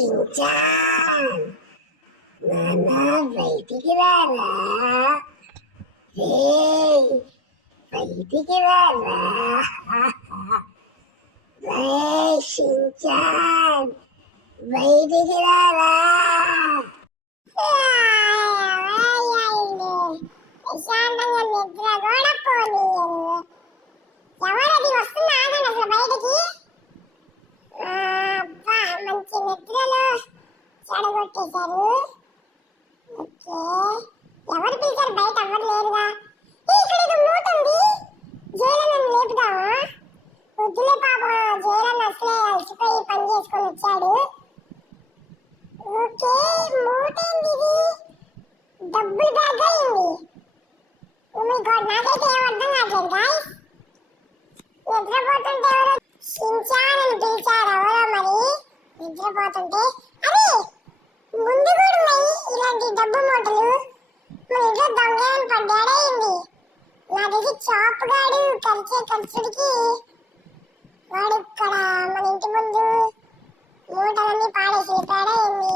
Shinchan నాన్న బయటికి రారా, బయటికి రారా, షించాన్ బయటికి రారా. ప్రశాంతంగా నిద్ర కూడా పోనీయను. ఎవరది వస్తుందా అసలు బయటికి? అబ్బా మంచి నిద్రలో చెడగొట్టేశారు. ఓకే, ఎవరు పిలిచారు? బయట ఎవరు లేరుగా. ఇక్కడ ఏదో మూట ఉంది, జైలన్న లేపుదామా? వద్దులే పాపం, జైలన్న అసలే అలసిపోయి పని చేసుకొని వచ్చాడు. ఓకే, మూట ఏంది ఇది? డబ్బులు బ్యాగ్ అయింది. ఓ మై గాడ్, నాకైతే ఏం అర్థం కావట్లేదు గాయ్స్. నిద్రపోతుంటే ఎవరో షించాన్ అని పిలిచారు. ఎవరో మరి నిద్రపోతుంటే. అరే ముందు కూడా ఉన్నాయి ఇలాంటి డబ్బు మూటలు. మన ఇంట్లో దొంగ ఏమని పడ్డాడైంది. నా దగ్గర చాప్ గాడు ఖర్చుడికి వాడు ఇక్కడ మన ఇంటి ముందు మూటలన్నీ పాడేసి వెళ్ళిపోయాడైంది.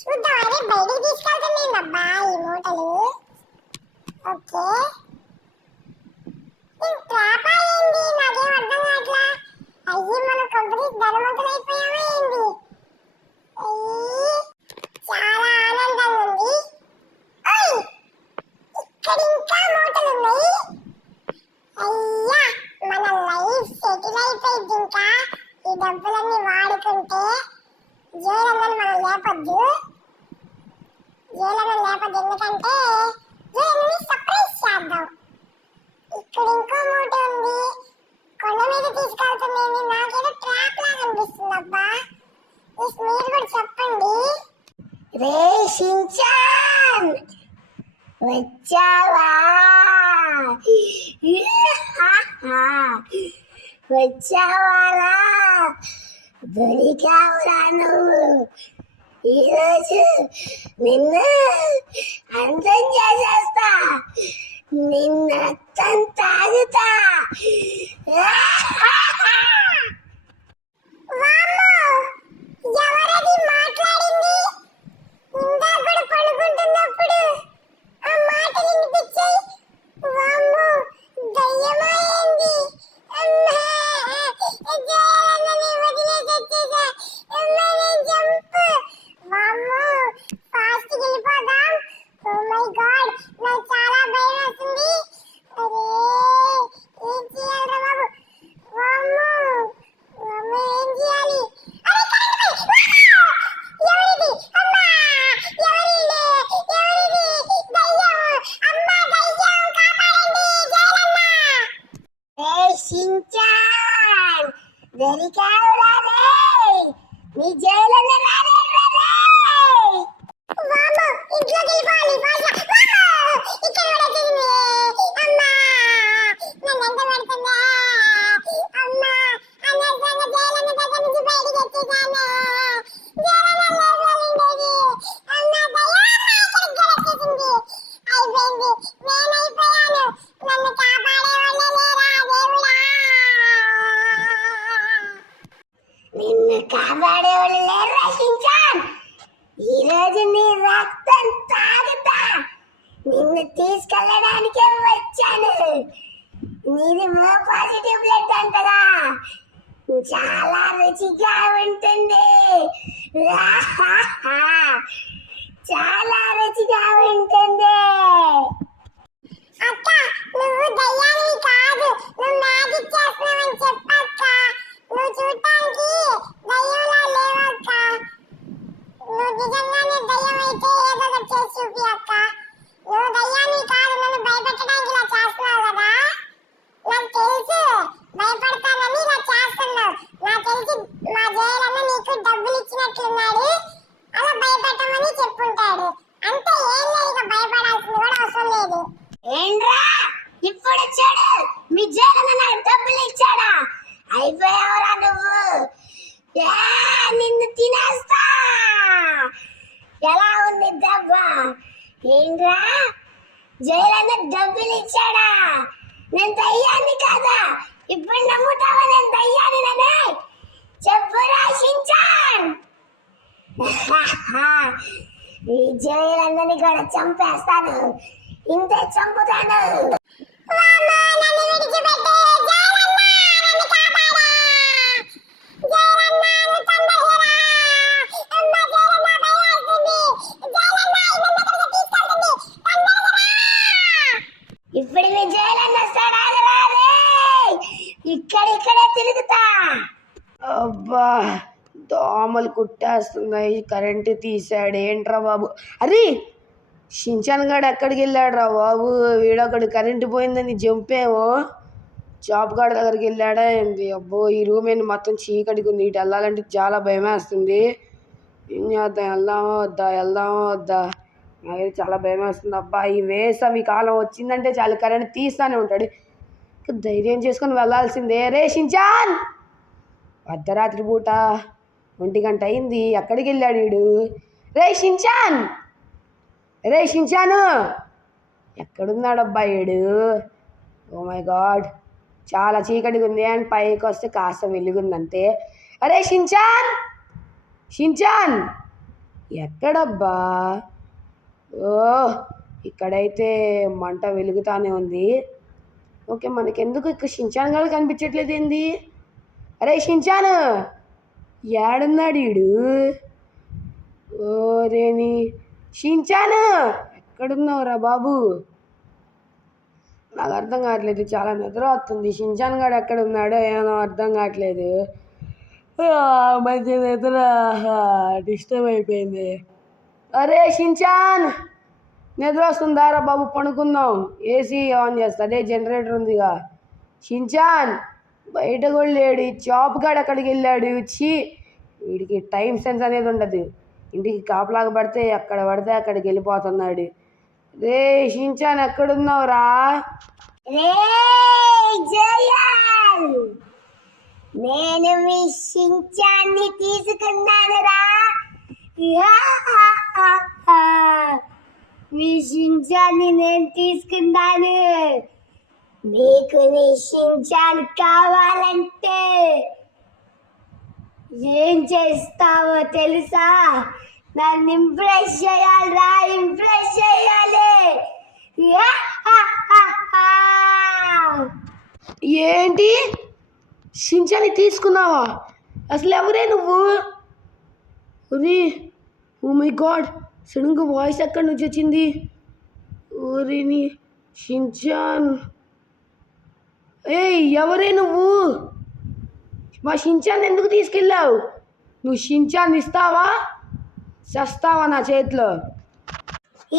చూద్దాం. అరే బయటికి తీసుకెళ్తుంది అబ్బా ఈ మూటలు. ఓకే, ట్రాప్ అయింది, నాకేం అర్థం కావట్లా. అయ్యి మనం కంపెనీ ధనవంతులు అయిపోయామా ఏంది? చాలా ఆనందంగా ఉంది. ఇక్కడ ఇంకా మూటలు ఉన్నాయి. అయ్యా మన లైఫ్ సెటిల్ అయిపోయింది. ఇంకా ఈ డబ్బులన్నీ వాడుకుంటే జైలన్నని మనం లేపొద్దు. ఎందుకంటే జైలన్నని సర్ప్రైజ్ చేద్దాం. ఇక్కడ ఇంకో మూట ఉంది, కొండ మీద తీసుకెళ్తుంది. నాకేదో ట్రాప్ లాగా అనిపిస్తుంది అబ్బా. మీరు కూడా చెప్పండి. రే షించాన్ వచ్చావా? వచ్చావారా? దొరికావురా నువ్వు. ఈరోజు నిన్ను అంతం చేసేస్తా, నిన్న రక్తం తాగుతా. ఎవరది మాట్లాడింది? ఇందాక కూడా పడుకుంటున్నప్పుడు ఆ మాటలు వినిపించాయి. వామ్మో, దయ్యమైంది. జయాలని వదిలేసి వచ్చేసా. జంప్. వామ్మో, ఫాస్ట్ వెళ్ళిపోదాం. ఓ మై గాడ్, నాకు చాలా భయం వేస్తుంది. అరే ఏం చేయాలి బాబు? వామ్మో ఏం చేయాలి? ఎవరిది? అమ్మా ఎవరిది? దయ్యం! అమ్మా దయ్యం, కాపాడండి జయలన్న! షించాన్ దొరికావురా రే, నీ జైలన్న రాలేదురా రే. వామ్మో, ఇంట్లోకి వెళ్ళిపోవాలి. ఇక్కడ కూడా వచ్చింది. అమ్మా నన్ను ఎంత పెడుతుందా? అమ్మా అనవసరంగా జైలన్న దగ్గర నుంచి బయటికి వచ్చేసాను. జైలన్న లేకపోయిండేది. అమ్మా దయ్యమ్మ ఇక్కడికి కూడా వచ్చేసింది. అయిపోయింది, నేనైపోయాను. నన్ను కాపాడేవాళ్ళే లేరా దేవుడా? నిన్ను కాపాడేవాళ్ళు లేరురా షించాన్. ఈరోజు నీ రక్తం తాగుతా, నిన్ను తీసుకెళ్ళడానికే వచ్చాను. నీది మో పాజిటివ్ బ్లడ్ అంటగా, చాలా రుచిగా ఉంటుంది. చాలా రుచిగా ఉంటుంది. అక్క, నువ్వు దయ్యానివి కాదు, నువ్వు మ్యాజిక్ చేస్తున్నావని చెప్పక్క. నువ్వు చూడటానికి దయ్యంలా లేవక్క. నువ్వు నిజంగానే దయ్యం అయితే ఏదో ఒకటి చేసి చూపి అక్క. నువ్వు దయ్యానివి కాదు, నన్ను భయపెట్టడానికి ఇలా చేస్తున్నావు కదా. నాకు తెలుసు భయపడతానని ఇలా చేస్తున్నావు. నాకు తెలిసి మా జైలన్న నీకు డబ్బులు ఇచ్చినట్లున్నాడు, అలా భయపెట్టమని చెప్పుంటాడు. అంతే, ఏం లేదు, ఇక భయపడాల్సింది కూడా అవసరం లేదు. ఏంట్రా ఇప్పుడు వచ్చాడు? మీ జగన్ నాకు డబ్బులు ఇచ్చాడా? అయిపోయావురా నువ్వు. నిన్ను తినేస్తా. ఎలా ఉంది దెబ్బ? ఏంట్రా జైలన్న డబ్బులు ఇచ్చాడా? నేను దయ్యాన్ని కాదా? ఇప్పుడు నమ్ముతావా నేను దయ్యాన్ని? చెప్పురా షించాన్. ఈ జైలందరినీ కూడా చంపేస్తాను, ఇంతే చంపుతాను. వామ్మో, నన్ను విడిచిపెట్టు జైలన్న, నన్ను కాపాడు జైలన్న, నువ్వు తొందరగా రా. అమ్మ జైలన్న, భయమేస్తుంది జైలన్న, నన్ను ఎక్కడికి తీసుకెళ్తుంది, తొందరగా రా. ఇప్పుడు మీ జైలన్న వస్తాడు, ఇక్కడిక్కడే తిరుగుతా. అబ్బా, దోమలు కుట్టేస్తున్నాయి. కరెంటు తీసాడు ఏంట్రా బాబు. అరే, షించాన్ గాడు ఎక్కడికి వెళ్ళాడు రా బాబు. వీడొకడు కరెంటు పోయిందని జంపేమో జాబ్ గార్డ్ దగ్గరికి వెళ్ళాడా ఏంది. అబ్బో, ఈ రూమ్ ఏంటి మొత్తం చీకటిగా ఉంది. ఇటు వెళ్ళాలంటే చాలా భయం వేస్తుంది. ఏం చేద్దాం, వెళ్దామా వద్దా, వెళ్దామా వద్దా, నాకైతే చాలా భయం వేస్తుంది. అబ్బా, ఈ వేసవి కాలం వచ్చిందంటే చాలా కరెంట్ తీస్తానే ఉంటాడు. ధైర్యం చేసుకొని వెళ్ళాల్సిందే. రే షించాన్, అర్ధరాత్రి పూట 1 గంట అయింది, ఎక్కడికి వెళ్ళాడు వీడు. రే షించాన్, రే షించాను, ఎక్కడున్నాడబ్బా వీడు. ఓ మై గాడ్, చాలా చీకటిగా ఉంది. అండ్ పైకి వస్తే కాస్త వెలుగుందంతే. అరే షించాన్, షించాన్ ఎక్కడబ్బా. ఓ, ఇక్కడైతే మంట వెలుగుతానే ఉంది. ఓకే, మనకెందుకు ఇక్కడ షించాన్ గారు కనిపించట్లేదు ఏంది. అరే షించాను, ఏడున్నాడు వీడు. ఓరేని షించాను, ఎక్కడున్నావురా బాబు. నాకు అర్థం కావట్లేదు, చాలా నిద్ర వస్తుంది. షించాన్ గారు ఎక్కడ ఉన్నాడో ఏమో అర్థం కావట్లేదు. మంచి నిద్ర డిస్టర్బ్ అయిపోయింది. అరే షించాన్, నిద్ర వస్తుందారా బాబు, పడుకుందాం. ఏసీ ఆన్ చేస్తా, అదే జనరేటర్ ఉందిగా. షించాన్ బయట కూడా లేడు. జాబ్ గాడు అక్కడికి వెళ్ళాడు. వీడికి టైం సెన్స్ అనేది ఉండదు. ఇంటికి కాపలాగా పడితే ఎక్కడ పడితే అక్కడికి వెళ్ళిపోతున్నాడు. రే షించాన్, ఎక్కడున్నావురా. రే జయల్, నేను మీ షించాన్ని తీసుకున్నానురా. మీ షించాన్ని నేను తీసుకున్నాను. నీకు నీ షించాన్ కావాలంటే ఏం చేస్తావో తెలుసా. నన్ను ఇంప్రెస్ చేయాలిరా, ఇంప్రెస్ చేయాలి. ఏంటి, షించాన్ని తీసుకున్నావా? అసలు ఎవరే నువ్వు. ఒరే, ఓ మై గాడ్, సడన్గా వాయిస్ ఎక్కడి నుంచి వచ్చింది. ఓరేని షించాన్, ఏయ్ ఎవరే నువ్వు. మా షించాన్ ఎందుకు తీసుకెళ్ళావు. నువ్వు షించాన్ ఇస్తావా చస్తావా నా చేతిలో.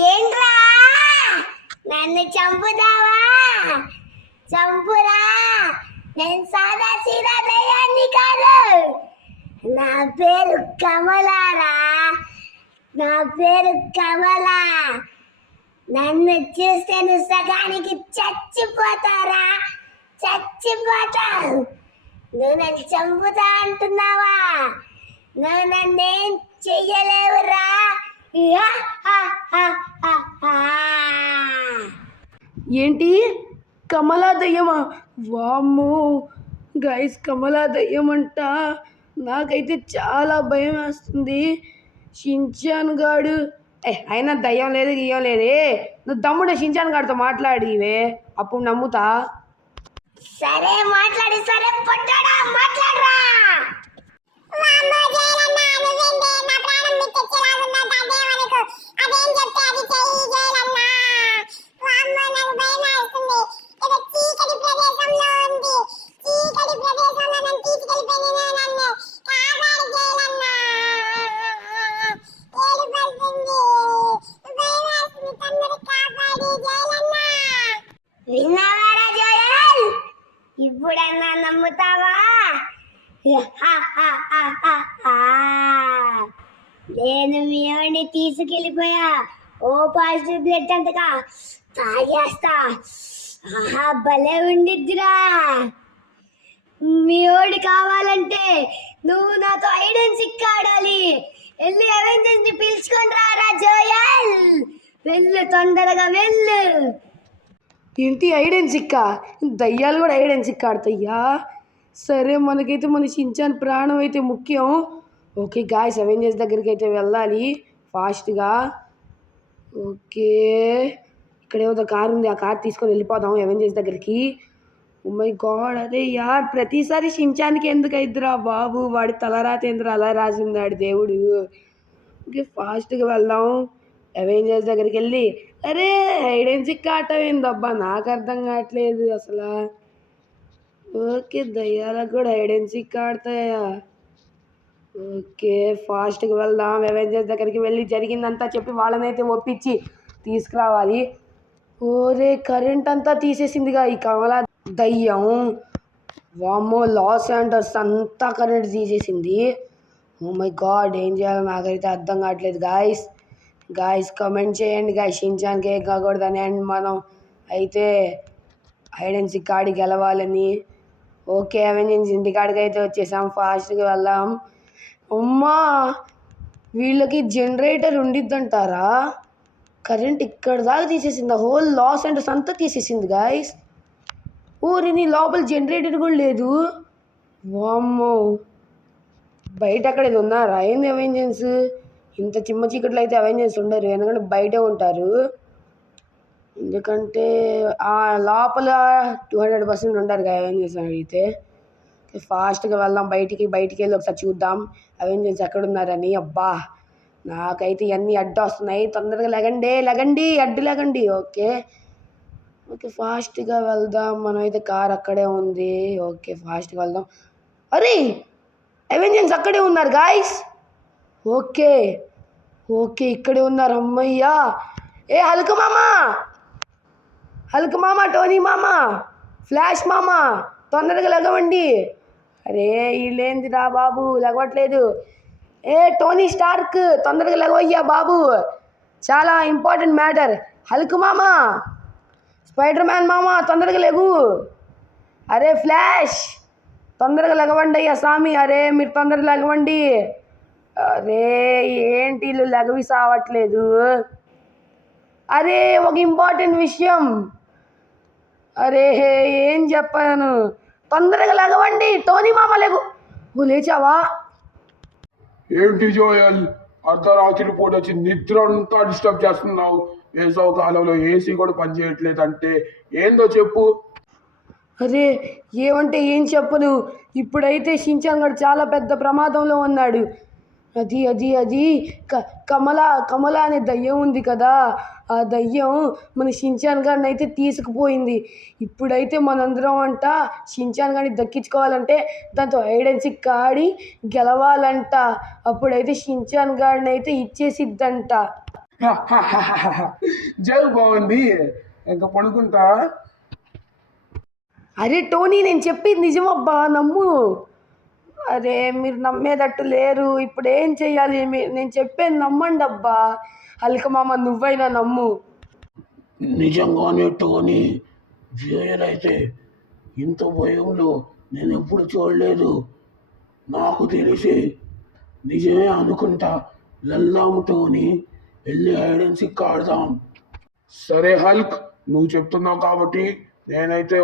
ఏంట్రా, నన్ను చంపుతావా? చంపురా, నేను సాదా సీదా దయ్యాన్ని కాదు. నా పేరు కమలారా, నా పేరు కమల. నన్ను చూస్తే నువ్వు సగానికి చచ్చిపోతారా, చచ్చిపోతావు. నువ్వు నన్ను చంపుతా అంటున్నావా? నువ్వు నన్నేం చెయ్యలేవురా. ఏంటి, కమలా దయ్యమా? వామ్మో గైస్, కమలా దయ్యం అంట. నాకైతే చాలా భయం వేస్తుంది. షించాన్ గాడు అయినా దయ్యం లేదు గియ్యం లేదే. నువ్వు తమ్ముడు షించాన్ గాడితో మాట్లాడివే, అప్పుడు నమ్ముతా. సరే మాట్లాడి, సరే పొట్టాడా మాట్లాడరా. వామ్మో జైలన్న, నువ్వేంటి నా ప్రాణం మిచ్చెచ్చేలాగున్నా అదేమనుకో. అదేం చెప్తే అది చెయ్యి జైలన్న. వామ్మో, నాకు భయం వేస్తుంది. ఏదో చీకటి ప్రదేశంలో ఉంది. చీకటి ప్రదేశంలో నన్ను తీసుకెళ్ళిపోయిన నన్ను కాపాడు జైలన్న. ఏడుపడుతుంది, భయం వేస్తుంది, తొందరగా కాపాడు జైలన్న. విన్నావారా జోయల్, ఇప్పుడన్నా నమ్ముతావా? నేను మీ వాడిని తీసుకెళ్ళిపోయా. ఓ పాజిటివ్ బ్లడ్ అంతగా తాగేస్తా. ఆహా, భలే ఉండిద్దిరా. మీ వాడి కావాలంటే నువ్వు నాతో ఐడెన్ సిక్ ఆడాలి. వెళ్ళి అవెంజర్స్ ని పిలుచుకొని రారా జోయల్, వెళ్ళు, తొందరగా వెళ్ళు. ఏంటి ఐడెన్ సిక్కా? దయ్యాలు కూడా ఐడెన్ సిక్ ఆడతాయ్యా? సరే, మనకైతే మన షించాన్ ప్రాణం అయితే ముఖ్యం. ఓకే గాయ్స్, అవెంజర్స్ దగ్గరికి అయితే వెళ్ళాలి ఫాస్ట్గా. ఓకే, ఇక్కడ ఏదో కార్ ఉంది, ఆ కార్ తీసుకొని వెళ్ళిపోదాం అవెంజర్స్ దగ్గరికి. ఓ మై గాడ్, అదే యార్ ప్రతిసారి షించానికి ఎందుకు అయిద్దిరా బాబు, వాడి తలరాతేంద్ర అలా రాసిందాడు దేవుడు. ఓకే, ఫాస్ట్గా వెళ్దాం అవెంజర్స్ దగ్గరికి వెళ్ళి. అరే హైడ్ అండ్ సీక్ ఆట ఏందబ్బా, నాకు అర్థం కావట్లేదు అసలు. ఓకే, దయ్యాలకు కూడా హైడ్ అండ్ సీక్ ఆడతాయా? ఓకే, ఫాస్ట్గా వెళ్దాం అవెంజర్స్ దగ్గరికి వెళ్ళి జరిగిందంతా చెప్పి వాళ్ళనైతే ఒప్పించి తీసుకురావాలి. ఓరే కరెంట్ అంతా తీసేసిందిగా ఈ కమలా దయ్యం. వామ్మో, లాస్ ఏంజల్స్ అంతా కరెంట్ తీసేసింది. ఓ మై గాడ్, ఏం చేయాలో నాకైతే అర్థం కావట్లేదు. గాయస్ కమెంట్ చేయండి గాయస్, షించాన్కి ఏం కాకూడదని అండ్ మనం అయితే హైడ్ అండ్ సీక్ ఆడి గెలవాలని. ఓకే, అవెంజర్స్ ఇంటికాడికి అయితే వచ్చేసాం, ఫాస్ట్గా వెళ్దాం. అమ్మా, వీళ్ళకి జనరేటర్ ఉండిద్దంటారా? కరెంట్ ఇక్కడ దాకా తీసేసింది, హోల్ లాస్ ఏంజల్స్ అంతా తీసేసింది గాయస్. ఊరి నీ లోపల జనరేటర్ కూడా లేదు. వామ్మో, బయట అక్కడ ఉన్నారా ఏంది అవెంజర్స్? ఇంత చిమ్మ చీకట్లో అయితే అవెంజర్స్ ఉండరు, ఎందుకంటే బయటే ఉంటారు. ఎందుకంటే లోపల 200% ఉండరు కదా అవెంజర్స్ అని అడిగితే. ఫాస్ట్గా వెళ్దాం బయటికి వెళ్ళి ఒకసారి చూద్దాం అవెంజర్స్ ఎక్కడున్నారని. అబ్బా, నాకైతే ఇవన్నీ అడ్డు వస్తున్నాయి, తొందరగా లెగండి అడ్డు లెగండి. ఓకే, ఫాస్ట్గా వెళ్దాం. మనం అయితే కార్ అక్కడే ఉంది. ఓకే, ఫాస్ట్గా వెళ్దాం. అరే అవెంజర్స్ అక్కడే ఉన్నారు గాయస్. ఓకే, ఇక్కడే ఉన్నారు. అమ్మయ్యా. ఏ హల్క్ మామ, టోనీ మామ, ఫ్లాష్ మామ, తొందరగా లెగవండి. అరే వీళ్ళేందిరా బాబు లెగవట్లేదు. ఏ టోనీ స్టార్క్, తొందరగా లెగవయ్యా బాబు, చాలా ఇంపార్టెంట్ మ్యాటర్. హల్క్ మామ, స్పైడర్ మ్యాన్ మామ, తొందరగా లెగు. అరే ఫ్లాష్, తొందరగా లెగవండి అయ్యా స్వామి. అరే మీరు తొందరగా లెగవండి. అరే ఏంటి వీళ్ళు లెగవి సావట్లేదు. అరే ఒక ఇంపార్టెంట్ విషయం. అరే ఏం చెప్పాను, తొందరగా లెగవండి. టోనీ మామ లెగు. నువ్వు లేచావా? ఏంటి జోయల్, అర్ధరాత్రి పూట వచ్చి నిద్ర అంతా డిస్టర్బ్ చేస్తున్నావు? వేసవ కాలంలో ఏసీ కూడా పనిచేయట్లేదు అంటే ఏందో చెప్పు. అరే ఏమంటే ఏం చెప్పను, ఇప్పుడైతే షించాన్ గడు చాలా పెద్ద ప్రమాదంలో ఉన్నాడు. అది కమల అనే దయ్యం ఉంది కదా, ఆ దయ్యం మన షించాన్ గాడిని అయితే తీసుకుపోయింది. ఇప్పుడైతే మనందరం అంట షించాన్ గాడిని దక్కించుకోవాలంటే దాంతో హైడ్ అండ్ సీక్ ఆడి గెలవాలంట. అప్పుడైతే షించాన్ గాడిని అయితే ఇచ్చేసిద్దంట. జల్ బాగుంది, ఇంకా పడుకుంటా. అరే టోనీ, నేను చెప్పింది నిజమబ్బా, నమ్ము. అరే మీరు నమ్మేటట్టు లేరు, ఇప్పుడు ఏం చెయ్యాలి? నేను చెప్పేది నమ్మండి అబ్బా. హల్క్ మామ, నువ్వైనా నమ్ము. నిజంగానే టోనీ, జోయల్ అయితే ఇంత భయంలో నేను ఎప్పుడు చూడలేదు. నాకు తెలిసి నిజమే అనుకుంటా. వెళ్దాం టోనీ, వెళ్ళి హైడ్ అండ్ సీక్ ఆడదాం. సరే హల్క్, నువ్వు చెప్తున్నావు కాబట్టి నేనైతే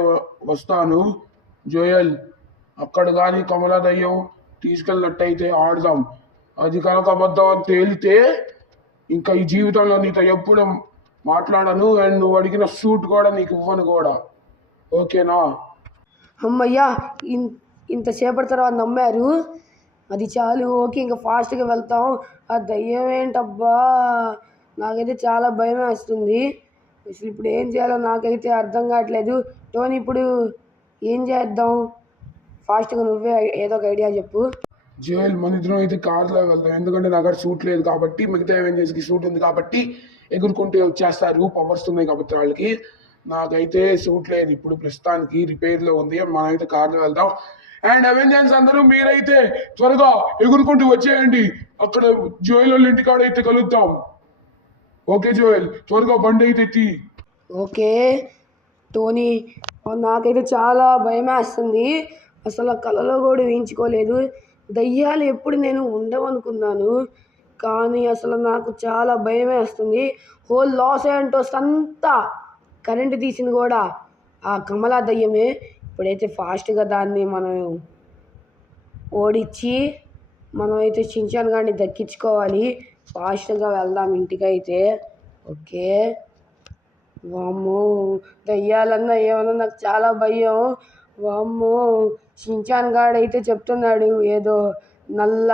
వస్తాను. జోయల్, అక్కడ కానీ కమలా దయ్యం తీసుకెళ్ళినట్టయితే ఆడదాం. అది కనుక అబద్ధం అని తేలితే ఇంకా ఈ జీవితంలో నీతో ఎప్పుడు మాట్లాడను, అండ్ నువ్వు అడిగిన సూట్ కూడా నీకు ఇవ్వను కూడా. ఓకేనా? అమ్మయ్యా, ఇంతసేపటి తర్వాత నమ్మారు, అది చాలు. ఓకే, ఇంకా ఫాస్ట్గా వెళ్తాం. ఆ దయ్యం ఏంటబ్బా, నాకైతే చాలా భయం వేస్తుంది. అసలు ఇప్పుడు ఏం చేయాలో నాకైతే అర్థం కావట్లేదు. టోనీ, ఇప్పుడు ఏం చేద్దాం? ఫాస్ట్గా నువ్వే ఏదో ఒక ఐడియా చెప్పు. జోయల్, మన ఇద్దరం అయితే కార్లో వెళ్దాం, ఎందుకంటే నాకు సూట్ లేదు కాబట్టి. మిగతా అవెంజర్స్కి సూట్ ఉంది కాబట్టి ఎగురుకుంటే వచ్చేస్తారు, పవర్స్ ఉన్నాయి కాబట్టి వాళ్ళకి. నాకైతే సూట్ లేదు ఇప్పుడు, ప్రస్తుతానికి రిపేర్లో ఉంది. మనమైతే కార్లో వెళ్దాం. అండ్ అవెంజర్స్ అందరూ మీరైతే త్వరగా ఎగురుకుంటూ వచ్చేయండి, అక్కడ జోయల్ వాళ్ళ ఇంటికాడ అయితే కలుద్దాం. ఓకే జోయల్, త్వరగా బండి అయితే ఎత్తి. ఓకే టోనీ, నాకైతే చాలా భయం వేస్తుంది. అసలు కలలో కూడా ఊహించుకోలేదు, దయ్యాలు ఎప్పుడు నేను ఉండవనుకున్నాను, కానీ అసలు నాకు చాలా భయం వేస్తుంది. హోల్ లాస్ ఏంజల్స్ అంతా కరెంటు తీసింది కూడా ఆ కమలా దయ్యమే. ఇప్పుడైతే ఫాస్ట్గా దాన్ని మనం ఓడించి మనమైతే షించాన్ గారిని దక్కించుకోవాలి. ఫాస్ట్గా వెళ్దాం ఇంటికైతే. ఓకే. వామ్మో, దయ్యాలన్నా ఏమన్నా నాకు చాలా భయం. వామ్మో, షించాన్ గాడు అయితే చెప్తున్నాడు ఏదో నల్ల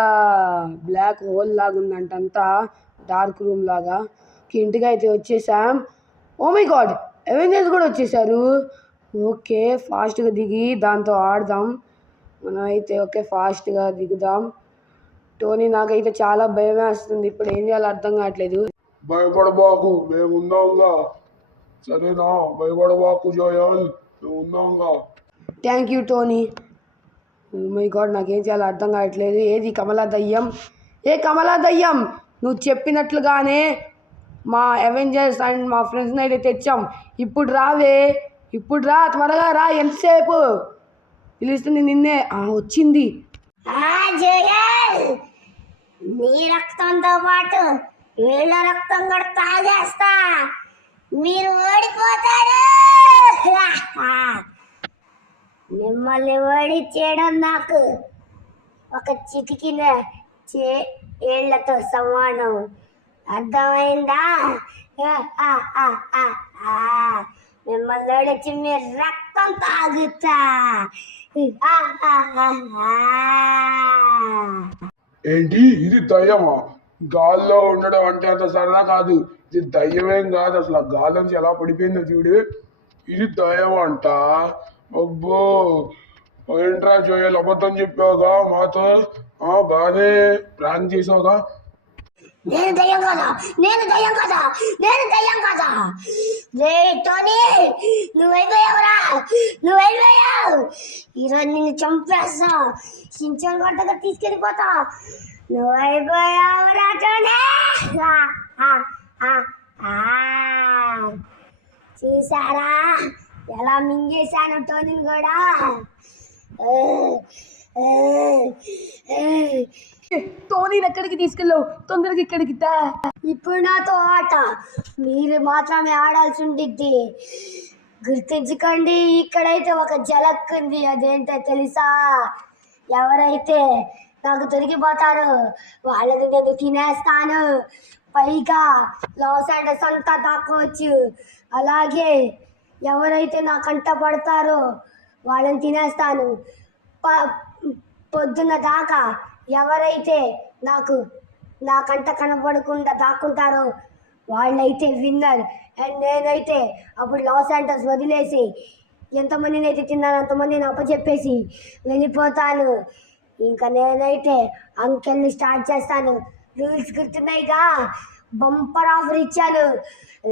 బ్లాక్ హోల్ లాగా ఉందంట, అంతా డార్క్ రూమ్ లాగా. ఇంటికి అయితే వచ్చేసాం. ఓ మై గాడ్, అవెంజర్స్ కూడా వచ్చేసారు. ఓకే, ఫాస్ట్గా దిగి దాంతో ఆడదాం మనం అయితే. ఓకే, ఫాస్ట్గా దిగుదాం. టోనీ, నాకైతే చాలా భయం వేస్తుంది. ఇప్పుడు ఏం చేయాలో అర్థం కావట్లేదు. భయపడబాకు, మేమున్నాంగా. సరేనా? భయపడబాకు జోయల్, మేమున్నాంగా. Thank you Tony. Oh my god, నాకేం చేయాలో అర్థం కావట్లేదు. ఏది కమలా దయ్యం? కమలా దయ్యం, నువ్వు చెప్పినట్లుగానే మా అవెంజర్స్ అండ్ మా ఫ్రెండ్స్ని అయితే తెచ్చాం. ఇప్పుడు రావే, ఇప్పుడు రా, త్వరగా రా. ఎంతసేపు పిలుస్తుంది నిన్నే. వచ్చింది. జోయల్, నీ రక్తంతో పాటు వీళ్ళ రక్తం కూడా తాగేస్తా. మీరు ఓడిపోతారు. మిమ్మల్ని ఓడించేయడం నాకు ఒక చిటికిన ఏళ్లతో సమానం. అర్థమైందా? మిమ్మల్ని ఓడించి మీరు రక్తం తాగుతా. ఏంటి, ఇది దయ్యమా? గాల్లో ఉండడం అంటే అంత సరదా కాదు. ఇది దయ్యమేం కాదు అసలు. ఆ గాలి నుంచి ఎలా పడిపోయిందో చూడు. ఇది దయ్యం అంట. అబ్బో, ఏంట్రా జోయల్, అబద్ధం చెప్పావుగా మాతో. బానే ప్రాంక్ చేసావుగా. నేను దయ్యం కదా, నేను దయ్యం కదా, నేను దయ్యం కదా. రే టోనీ, నువ్వైపోయావురా, నువ్వైపోయావు. ఈరోజు నిన్ను చంపేస్తా. సించాన్ గారి దగ్గర తీసుకెళ్ళిపోతా. నువ్వైపోయావురా టోనీ. చూసారా ఎలా మింగేశాను టోనీని కూడా. టోనీని ఎక్కడికి తీసుకెళ్ళావు? తొందరగా ఇక్కడికి తా. ఇప్పుడు నాతో ఆట మీరు మాత్రమే ఆడాల్సి ఉండిద్ది. గుర్తుంచుకోండి, ఇక్కడైతే ఒక జలక్ ఉంది. అదేంటో తెలుసా? ఎవరైతే నాకు దొరికిపోతారో వాళ్ళని నేను తినేస్తాను. పైగా లాస్ ఏంజలస్ అంతా దాక్కోవచ్చు. అలాగే ఎవరైతే నా కంట పడతారో వాళ్ళని తినేస్తాను. పొద్దున్న దాకా ఎవరైతే నా కంట కనపడకుండా దాక్కుంటారో వాళ్ళైతే విన్నర్. అండ్ నేనైతే అప్పుడు లాస్ ఏంజలస్ వదిలేసి ఎంతమందిని అయితే తిన్నాను అంతమందిని అప్పచెప్పేసి వెళ్ళిపోతాను. ఇంకా నేనైతే అంకెల్ని స్టార్ట్ చేస్తాను. రూల్స్ గుర్తున్నాయిగా? బంపర్ ఆఫర్ ఇచ్చాను.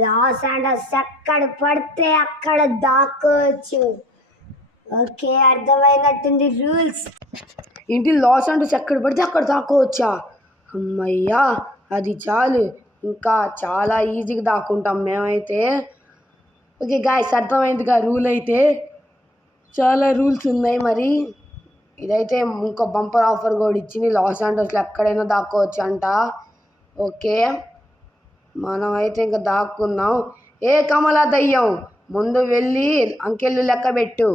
లాస్ ఏంజలస్ ఎక్కడ పడితే అక్కడ దాక్కోవచ్చు. ఓకే, అర్థమైనట్టుంది రూల్స్. ఏంటి, లాస్ ఏంజలస్ ఎక్కడ పడితే అక్కడ దాక్కోవచ్చా? అమ్మయ్యా, అది చాలు. ఇంకా చాలా ఈజీగా దాక్కుంటాం మేమైతే. ఓకే గాయ్స్, అర్థమైందిగా రూల్ అయితే. చాలా రూల్స్ ఉన్నాయి మరి. ఇదైతే ఇంకో బంపర్ ఆఫర్ కూడా ఇచ్చింది. లాస్ ఏంజలస్లో ఎక్కడైనా దాక్కోవచ్చు అంట. ఓకే, మనమైతే ఇంకా దాక్కుందాం. కమలా దయ్యం, ముందు వెళ్ళి అంకెళ్ళు లెక్క పెట్టు.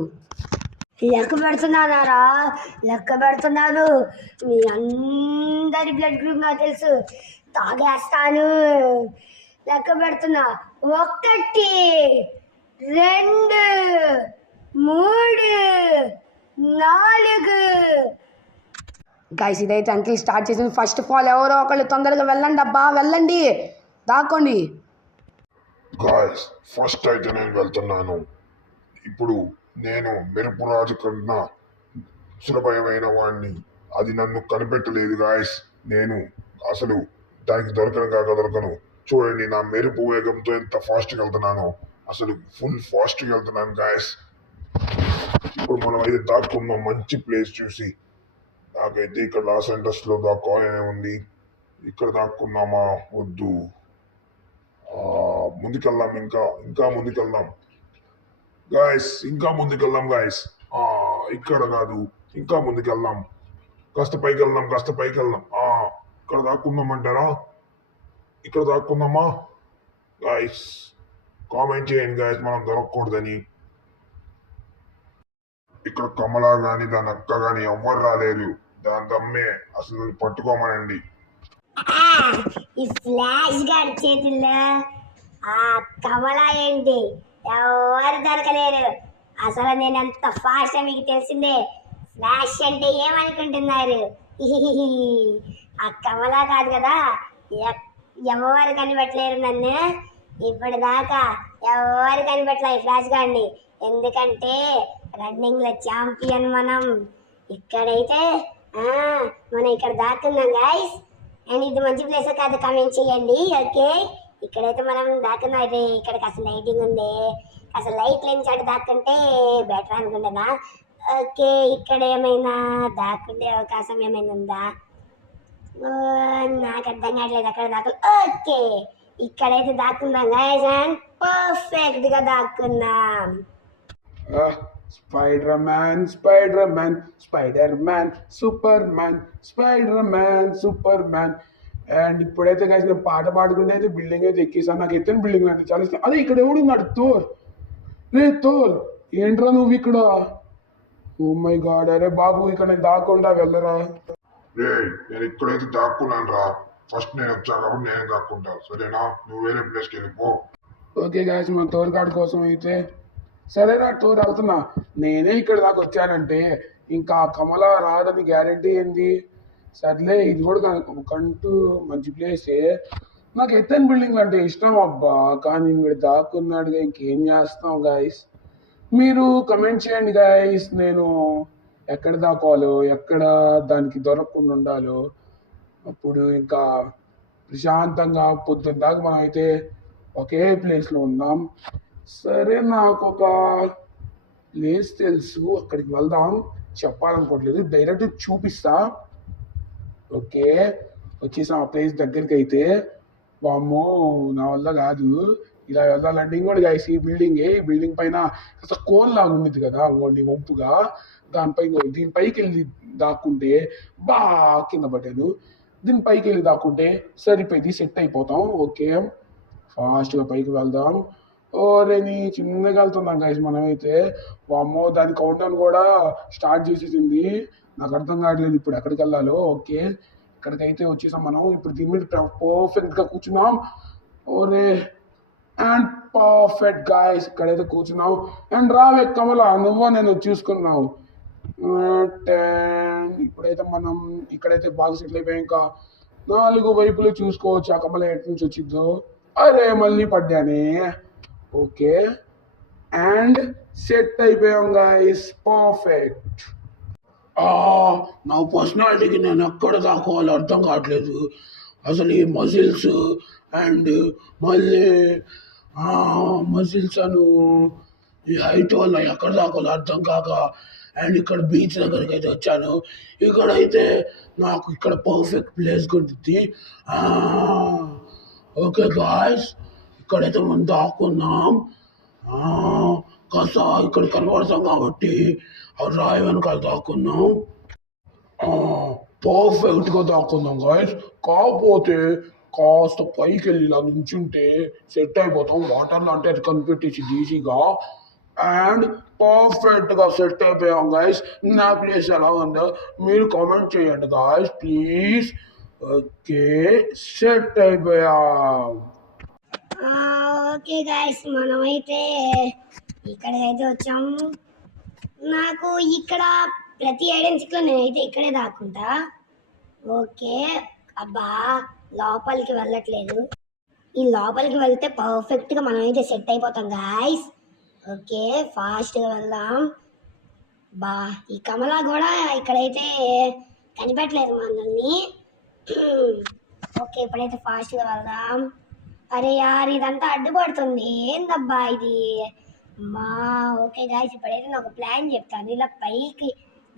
లెక్క పెడుతున్నానారా? లెక్క పెడుతున్నాను. మీ అందరి బ్లడ్ గ్రూప్ నాకు తెలుసు. తాగేస్తాను. లెక్క పెడుతున్నా. 1 2 3 4. గాయస్, ఇదైతే అంకిల్ స్టార్ట్ చేసింది. ఫస్ట్ ఆఫ్ ఆల్ ఎవరో ఒకళ్ళు తొందరగా వెళ్ళండి అబ్బా, వెళ్ళండి, దాక్కోండి. గాయస్, ఫస్ట్ అయితే నేను వెళ్తున్నాను. ఇప్పుడు నేను మెరుపు రాజు కన్నా సులభమైన వాడిని. అది నన్ను కనిపెట్టలేదు గాయస్. నేను అసలు దానికి దొరకను. చూడండి నా మెరుపు వేగంతో ఎంత ఫాస్ట్గా వెళ్తున్నానో. అసలు ఫుల్ ఫాస్ట్గా వెళ్తున్నాను గాయస్. ఇప్పుడు మనం అయితే దాక్కుందాం మంచి ప్లేస్ చూసి. నాకైతే ఇక్కడ లాస్ ఏంజలస్లో దాక్కోవాలనే ఉంది. ఇక్కడ దాక్కుందామా? వద్దు, ముందుకెళ్దాం. ఇంకా ముందుకెళ్దాం గాయస్, ఇంకా ముందుకెళ్దాం గాయస్. ఇక్కడ కాదు, ఇంకా ముందుకెళ్దాం. కాస్త పైకి వెళ్దాం. ఇక్కడ దాక్కుందామంటారా? ఇక్కడ దాక్కుందామా? గాయస్ కామెంట్ చేయండి గాయస్, మనం దొరకకూడదని. ఇక్కడ కమలా గాని దాని అక్క గాని ఎవ్వరు రాలేరు. దాని దమ్మే అసలు నన్ను పట్టుకోమనండి. ఆ, ఈ ఫ్లాష్ గార్డ్ చేతుల్లో ఆ కమల ఏంటి ఎవరు దొరకలేరు. అసలు నేను ఎంత ఫాస్ట్ మీకు తెలిసిందే. ఫ్లాష్ అంటే ఏమనుకుంటున్నారు? హిహిహిహి. ఆ కమల కాదు కదా, ఎవరు కనిపెట్టలేరు నన్ను. ఇప్పటిదాకా ఎవరు కనిపెట్టలే ఈ ఫ్లాష్ గార్డ్ని. ఎందుకంటే రన్నింగ్ లో ఛాంపియన్ మనం. ఇక్కడైతే ఆ, మనం ఇక్కడ దాక్కున్నాం గాయస్. అండ్ ఇది మంచి ప్లేస్ కాదు కామెంట్ చేయండి. ఓకే, ఇక్కడైతే మనం దాక్కున్నాం. అయితే ఇక్కడికి అసలు లైటింగ్ ఉంది. అసలు లైట్ లేని చోట దాక్కుంటే బెటర్ అనుకుంటున్నా. ఓకే, ఇక్కడ ఏమైనా దాక్కుంటే అవకాశం ఏమైనా ఉందా? నాకు అర్థం కావట్లేదు అక్కడ దాకు. ఓకే, ఇక్కడైతే దాక్కుందాం గైస్. అండ్ పర్ఫెక్ట్ గా దాక్కుందాం. Spider man, spider man, spider man, super man, spider man, super man. And ఇప్పుడైతే కలిసి నేను పాట పాడుకుంటే అయితే బిల్డింగ్ అయితే ఎక్కేసాను. నాకు ఎత్తైన బిల్డింగ్ అంటే చాలా ఇష్టం. అదే ఇక్కడ ఎవడు ఉన్నాడు? థోర్. రే థోర్, ఏంట్రా నువ్వు ఇక్కడ? ఓ మై గాడ్, అరే బాబు ఇక్కడ నేను దాక్కుండా వెళ్ళరా. రే నేను ఇక్కడైతే దాక్కున్నాను రా. ఫస్ట్ నేను వచ్చాను కాబట్టి నేను దాక్కుంటా, సరేనా? నువ్వు వేరే ప్లేస్కి వెళ్ళిపో. ఓకే గాయస్, మన టూర్ కార్డ్ కోసం అయితే సరేనా టూర్ వెళ్తున్నా. నేనే ఇక్కడ దాకా వచ్చానంటే ఇంకా కమల రాదని గ్యారంటీ ఏంది? సర్లే, ఇది కూడా కంటూ మంచి ప్లేసే. నాకు ఎత్తైన బిల్డింగ్ అంటే ఇష్టం అబ్బా, కానీ వీడు దాక్కున్నాడుగా, ఇంకేం చేస్తాం గాయస్. మీరు కమెంట్ చేయండి గాయస్, నేను ఎక్కడ దాక్కోవాలో, ఎక్కడ దానికి దొరకకుండా ఉండాలో. అప్పుడు ఇంకా ప్రశాంతంగా పొద్దున్న దాకా మనం అయితే ఒకే ప్లేస్లో ఉందాం. సరే, నాకు ఒక ప్లేస్ తెలుసు, అక్కడికి వెళ్దాం. చెప్పాలనుకోవట్లేదు, డైరెక్ట్ చూపిస్తా. ఓకే, వచ్చేసాం ఆ ప్లేస్ దగ్గరికి. అయితే వామ్మో, నా వల్ల కాదు ఇలా వెళ్ళాలంటే. ఇంకోటి గాయస్, ఈ బిల్డింగ్ పైన అసలు కోన్ లాగా ఉంది కదా, ఇంకోటి వంపుగా. దానిపై దీనిపైకి వెళ్ళి దాక్కుంటే కింద పడ్డాను. దీనిపైకి వెళ్ళి దాక్కుంటే సరిపోయింది, సెట్ అయిపోతాం. ఓకే, ఫాస్ట్గా పైకి వెళ్దాం. ఓరేని చిన్నగా వెళ్తున్నాం గాయస్ మనమైతే. వామ్మో, దాని కౌంట్ డౌన్ కూడా స్టార్ట్ చేసేసింది. నాకు అర్థం కావట్లేదు ఇప్పుడు ఎక్కడికి వెళ్ళాలో. ఓకే, ఇక్కడికైతే వచ్చేసాం మనం. ఇప్పుడు దీని మీద పర్ఫెక్ట్గా కూర్చున్నాం. ఓరే, అండ్ పర్ఫెక్ట్ గాయస్, ఇక్కడైతే కూర్చున్నావు. అండ్ రావే కమల, నువ్వో నేను చూసుకున్నావు. ఇప్పుడైతే మనం ఇక్కడైతే బాగా సెటిల్ అయిపోయాం. ఇంకా 4 వైపులు చూసుకోవచ్చు ఆ కమల ఎటు నుంచి వచ్చిందో. అరే మళ్ళీ పడ్డానే. ఓకే, అండ్ సెట్ అయిపోయాం గాయస్, పర్ఫెక్ట్. నా పర్సనాలిటీకి నేను ఎక్కడ దాక్కోవాలో అర్థం కావట్లేదు. అసలు ఈ మజిల్స్ అండ్ మళ్ళీ మజిల్స్ అను ఈ హైట్ వల్ల ఎక్కడ దాక్కోవాలో అర్థం కాక, అండ్ ఇక్కడ బీచ్ దగ్గరికి అయితే వచ్చాను. ఇక్కడైతే నాకు ఇక్కడ పర్ఫెక్ట్ ప్లేస్ ఉంటుంది. ఓకే గాయస్, ఇక్కడైతే మనం దాక్కున్నాం. కాస్త ఇక్కడ కనబడతాం కాబట్టి ఆ రాయి వెనకాల దాక్కున్నాం. పర్ఫెక్ట్గా దాక్కుందాం గాయస్. కాకపోతే కాస్త పైకి వెళ్ళి ఇలా నుంచుంటే సెట్ అయిపోతాం. వాటర్లో అంటే అది కనిపెట్టేసి ఈజీగా. అండ్ పర్ఫెక్ట్గా సెట్ అయిపోయాం గాయస్. నా ప్లేస్ ఎలా ఉందో మీరు కామెంట్ చేయండి గాయస్ ప్లీజ్. ఓకే, సెట్ అయిపోయాం. ఓకే గాయస్, మనమైతే ఇక్కడికైతే వచ్చాము. నాకు ఇక్కడ ప్రతి ఐడెన్సిక్లో నేనైతే ఇక్కడే దాక్కుంటా. ఓకే, అబ్బా లోపలికి వెళ్ళట్లేదు. ఈ లోపలికి వెళ్తే పర్ఫెక్ట్గా మనమైతే సెట్ అయిపోతాం గాయస్. ఓకే, ఫాస్ట్గా వెళ్దాం. ఈ కమల కూడా ఇక్కడైతే కనిపెట్టలేదు మనల్ని. ఓకే, ఇప్పుడైతే ఫాస్ట్గా వెళ్దాం. అరే యార్, ఇదంతా అడ్డుపడుతుంది, ఏందబ్బా ఇది? ఓకే గాయస్, ఇప్పుడైతే నాకు ప్లాన్ చెప్తాను. ఇలా పైకి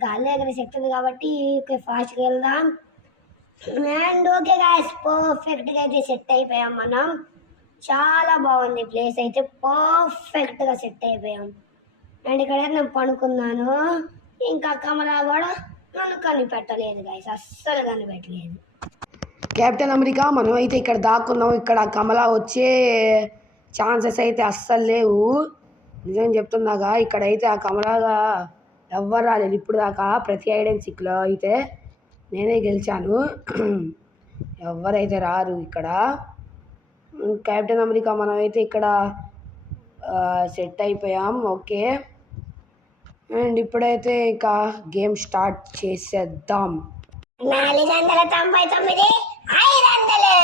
గాలి ఎగిరే శక్తి ఉంది కాబట్టి ఓకే ఫాస్ట్గా వెళ్దాం. అండ్ ఓకే గాయస్, పర్ఫెక్ట్గా అయితే సెట్ అయిపోయాం మనం. చాలా బాగుంది ప్లేస్ అయితే, పర్ఫెక్ట్గా సెట్ అయిపోయాం. అండ్ ఇక్కడైతే నేను పడుకున్నాను. ఇంకా కమలా కూడా నన్ను కనిపెట్టలేదు గాయస్, అస్సలు కనిపెట్టలేదు. కెప్టెన్ అమెరికా, మనం అయితే ఇక్కడ దాక్కున్నాం. ఇక్కడ కమల వచ్చే ఛాన్సెస్ అయితే అస్సలు లేవు. నిజం చెప్తున్నాగా, ఇక్కడైతే ఆ కమలాగా ఎవ్వరు రాలేదు ఇప్పుడు దాకా ప్రతి ఐడెన్సిక్లో అయితే. నేనే గెలిచాను. ఎవరైతే రారు ఇక్కడ. కెప్టెన్ అమెరికా మనమైతే ఇక్కడ సెట్ అయిపోయాం. ఓకే, అండ్ ఇప్పుడైతే ఇక గేమ్ స్టార్ట్ చేసేద్దాం. 499 500.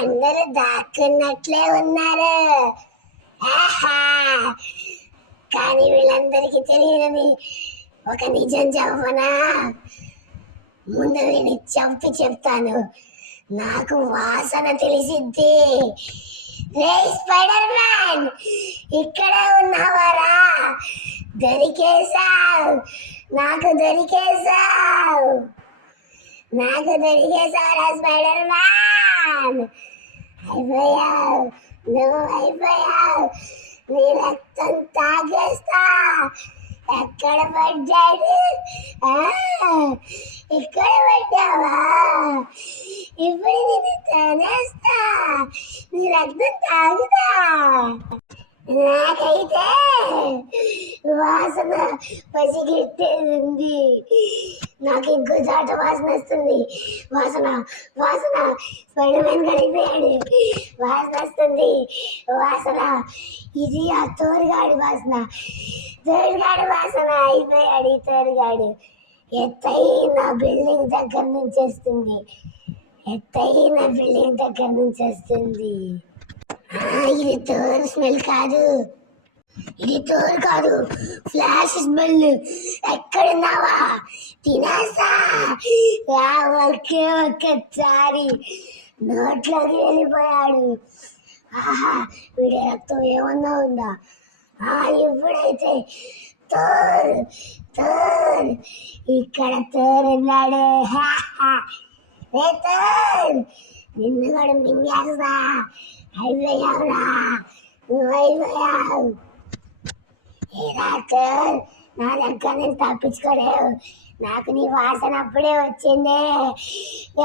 అందరూ దాక్కున్నట్లే ఉన్నారు. ఆహా, కానీ వీళ్ళందరికీ తెలియదని ఒక నిజం చెప్పనా? ముందు వీడిని చంపి చెప్తాను. నాకు వాసన తెలిసిద్ది. రే స్పైడర్ మ్యాన్, ఇక్కడే ఉన్నావారా? దొరికేశావు, నాకు దొరికేశావురా స్పైడర్ మ్యాన్. అయిపోయావు, నువ్వు అయిపోయావు. నీ రక్తం తాగేస్తా. ఎక్కడ పడ్డాడు? ఇక్కడ పడ్డావా? ఇప్పుడు నేను తినేస్తా, నీ రక్తం తాగుతా. నాకైతే వాసన పసిగెట్టేది. నాకు ఇంకో చాట వాసన వస్తుంది. వాసన స్పైడర్ మ్యాన్ గడిపోయాడు. వాసన వస్తుంది. ఇది ఆ తోరుగాడి వాసన. అయిపోయాడు ఈ తోరుగాడు. ఎత్తైన బిల్డింగ్ దగ్గర నుంచి వస్తుంది. ఇది తోరు స్మెల్ కాదు, ఫ్లాష్ స్మెల్. ఎక్కడున్నావా? తినేసా. ఒక్కసారి నోట్లోకి వెళ్ళిపోయాడు. ఆహా, వీడి రక్తం ఏమన్నా ఉందా? ఇప్పుడైతే తోరు ఇక్కడ తోరున్నాడు. నిన్ను కూడా మింగేస్తా. అయిపోయావురా, నువ్వు అయిపోయావు. నా దగ్గర నేను తప్పించుకోలేవు. నాకు నీ వాసన అప్పుడే వచ్చింది.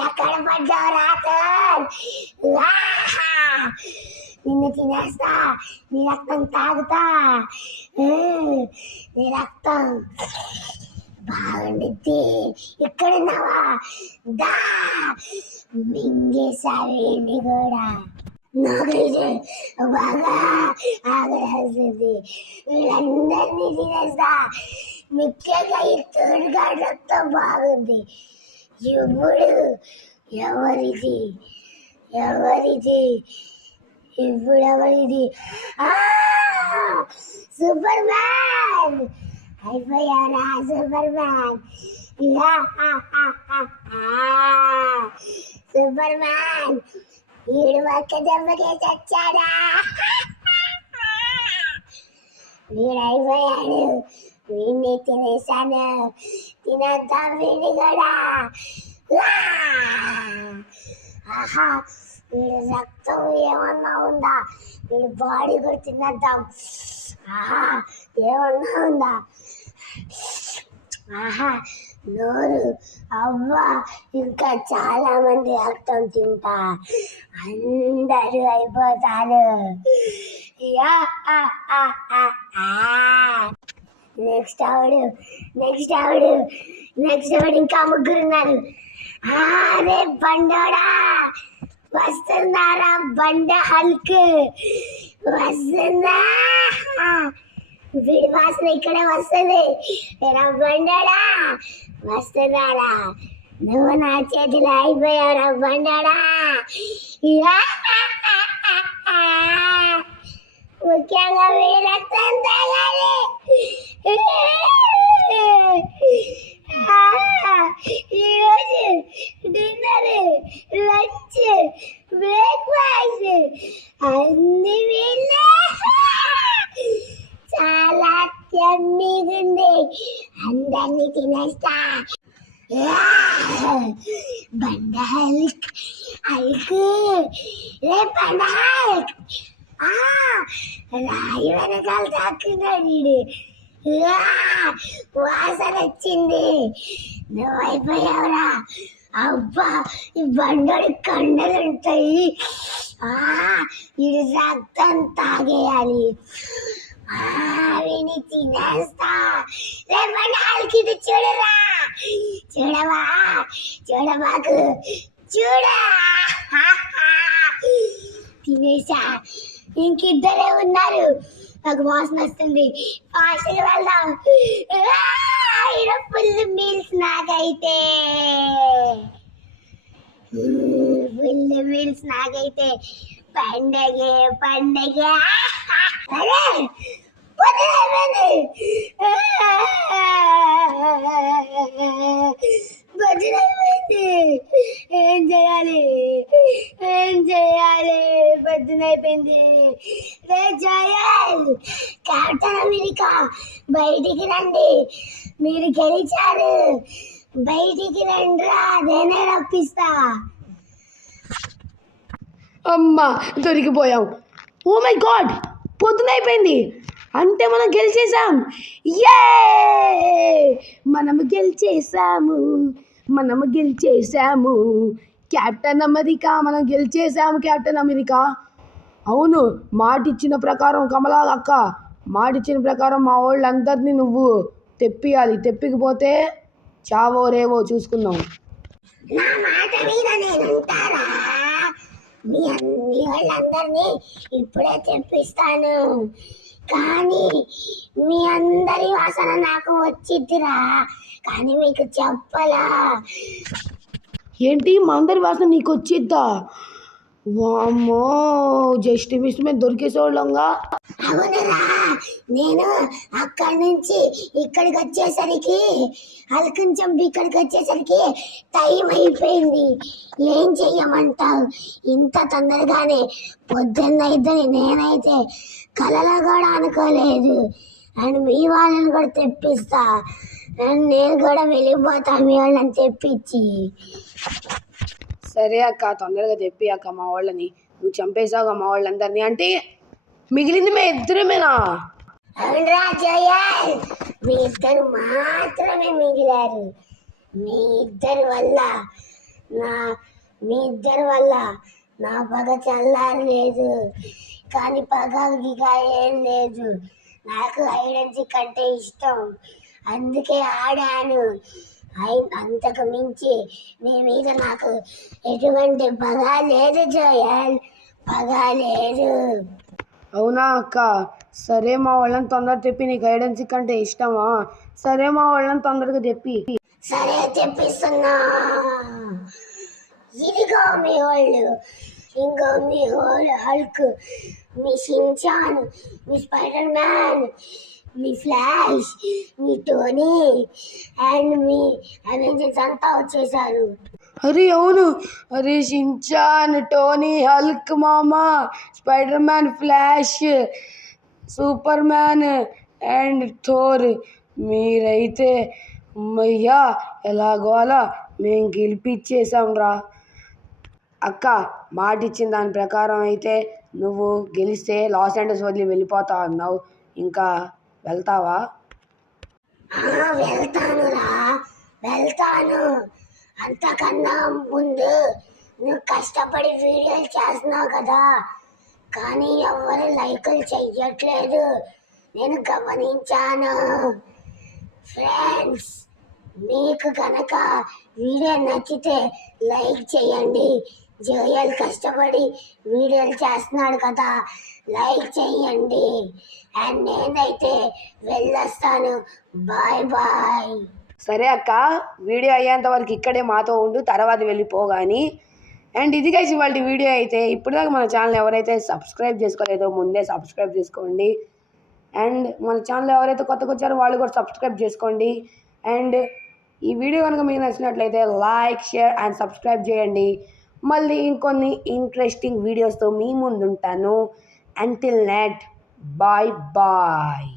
ఎక్కడ పడ్డావు రాతోర్? నిన్ను తినేస్తా, నీ రక్తం తాగుతా. నీ రక్తం బాగుండిద్ది. ఇక్కడున్నావా? దా, మింగేసావేంటి కూడా. నాకు బాగా ఆగేస్తుంది. వీళ్ళందరినీ తినేస్తా. ముఖ్యంగా ఈ తోడుగాడి రక్తం బాగుంది. ఇప్పుడు ఎవరిది? ఇప్పుడు ఎవరిది? Super man. అయిపోయారా సూపర్ మ్యాన్? సూపర్ మ్యాన్ వీడు ఒక్క దెబ్బకే చచ్చాడా? వీడైపోయాడు. వీడిని తినేసాను. తినేద్దాం వీడిని కూడా. ఆహా, వీడి రక్తం ఏమన్నా ఉందా? వీడి బాడీ కూడా తినేద్దాం. ఆహా, ఏమన్నా ఉందా? ఆహా, నోరు. అవ్వా, ఇంకా చాలా మంది రక్తం తింటా. అందరూ అయిపోతారు. నెక్స్ట్ ఆవిడు ఇంకా ముగ్గురు ఉన్నారు. రే బండోడా, వస్తున్నారా? బండ హల్క్ వస్తుందా? వీడి వాసన ఇక్కడే వస్తుంది. బండోడా వస్తున్నారా? నువ్వు నా చేతిలో అయిపోయావురా బండోడా. ముఖ్యంగా వీడి రక్తం తాగాలి. ఈరోజు డిన్నర్, లంచ్, బ్రేక్ఫాస్ట్ అన్ని వీళ్ళే. చాలా యమ్మీగుంది. అందరినీ తినేస్తా. బండ హల్క్ రే బండ హల్క్. రాయి వెనకాల తాక్కున్నాడు వీడు. వాసన వచ్చింది. నువ్వైపోయావురా. అబ్బా, ఈ బండోడి కండలు ఉంటాయి. ఇది రక్తం తాగేయాలి. వీని తినేస్తా. రే బండ హల్క్, ఇది చూడరా, చూడవా చూడబాకు చూడా తినేసా ఇంకిద్దరే ఉన్నారు నాకు వాసన వస్తుంది ఫాస్ట్గా వెళ్దాం ఫుల్ మీల్స్ నాకైతే ఫుల్ మీల్స్ నాకైతే పండగే పండగ అరే పొద్దునైపోయింది ఏం చేయాలి పొద్దునైపోయింది రే జోయల్ కెప్టెన్ అమెరికా బయటికి రండి మీరు గెలిచారు బయటికి రండిరా నేనే రప్పిస్తా అమ్మా దొరికిపోయాం. ఓ మై గాడ్, పొద్దునైపోయింది అంటే మనం గెలిచేసాం. ఏ మనము గెలిచేసాము కెప్టెన్ అమెరికా, మనం గెలిచేసాము కెప్టెన్ అమెరికా. అవును, మాటిచ్చిన ప్రకారం కమలా అక్క, మాటిచ్చిన ప్రకారం మా వాళ్ళందరినీ నువ్వు తెప్పియాలి. తెప్పికపోతే చావో రేవో చూసుకుందాం. నా మాట మీద నేను ఉంటారా మీ వాళ్ళందరినీ ఇప్పుడే తెప్పిస్తాను కానీ మీ అందరి వాసన నాకు వచ్చిద్దిరా కానీ మీకు చెప్పలా ఏంటి మా అందరి వాసన నీకు వచ్చిద్దా? వామ్మో, జస్ట్ మిస్ మీద దొరికేసేవాళ్ళంగా. అవునరా నేను అక్కడి నుంచి ఇక్కడికి వచ్చేసరికి హల్కని చంపి ఇక్కడికి వచ్చేసరికి టైం అయిపోయింది. ఏం చెయ్యమంటావు? ఇంత తొందరగానే పొద్దున్నైద్దని నేనైతే కలలో కూడా అనుకోలేదు. అండ్ మీ వాళ్ళని కూడా తెప్పిస్తా అండ్ నేను కూడా వెళ్ళిపోతా మీ వాళ్ళని తెప్పించి. సరే అక్క, తొందరగా తెప్పి అక్క మా వాళ్ళని. నువ్వు చంపేసావుగా మా వాళ్ళందరినీ, అంటే మిగిలింది మేము ఇద్దరమేనా? అవునరా జోయల్, మీ ఇద్దరు మాత్రమే మిగిలారు. మీ ఇద్దరి వల్ల నా పగ చల్లారలేదు. కానీ పగ గిగ ఏం లేదు. నాకు హైడ్ కంటే ఇష్టం, అందుకే ఆడాను. అంతకు మించి మీ మీద నాకు ఎటువంటి పగ లేదు జోయల్, పగ లేదు. అవునా అక్క? సరే, మా వాళ్ళని తొందరగా తెప్పి. నీకు హైడెన్సీ కంటే ఇష్టమా? సరే, మా వాళ్ళని తొందరగా తెప్పి. సరే తెప్పిస్తున్నా. ఇదిగో మీ వాళ్ళు, ఇంకో మీ హల్క్, మీ షిన్చాన్, మీ స్పైడర్ మ్యాన్, మీ ఫ్లాష్, మీ టోనీ అండ్ మీ అవెంజర్స్ అంతా వచ్చేసారు. అరే అవును, అరే షిన్చాన్, టోనీ, హల్క్ మామా, spider man, Flash, super man and Thor, మీరైతే అమ్మయ్యా ఎలాగో అలా మేము గెలిపించేసాం రా. అక్క, మాట ఇచ్చిన దాని ప్రకారం అయితే నువ్వు గెలిస్తే లాస్ ఏంజల్స్ వదిలి వెళ్ళిపోతా అన్నావు, ఇంకా వెళ్తావా? వెళ్తాను. అంతకన్నా ముందు నువ్వు కష్టపడి వీడియోలు చేస్తున్నావు కదా, కానీ ఎవరు లైకులు చెయ్యట్లేదు, నేను గమనించాను. ఫ్రెండ్స్, మీకు కనుక వీడియో నచ్చితే లైక్ చేయండి. జోయల్ కష్టపడి వీడియోలు చేస్తున్నాడు కదా, లైక్ చేయండి. అండ్ నేనైతే వెళ్ళొస్తాను. Bye bye. సరే అక్క, వీడియో అయ్యేంత వరకు ఇక్కడే మాతో ఉండు, తర్వాత వెళ్ళిపోగాని. అండ్ ఇది గైస్ ఇవాళ వీడియో అయితే. ఇప్పుడు దాకా మన ఛానల్ ఎవరైతే సబ్స్క్రైబ్ చేసుకోలేదో ముందే సబ్స్క్రైబ్ చేసుకోండి. అండ్ మన ఛానల్ ఎవరైతే కొత్తగా వచ్చారో వాళ్ళు కూడా సబ్స్క్రైబ్ చేసుకోండి. అండ్ ఈ వీడియో కనుక మీకు నచ్చినట్లయితే లైక్, షేర్ అండ్ సబ్స్క్రైబ్ చేయండి. మళ్ళీ ఇంకొన్ని ఇంట్రెస్టింగ్ వీడియోస్తో మీ ముందు ఉంటాను. Until next, bye bye.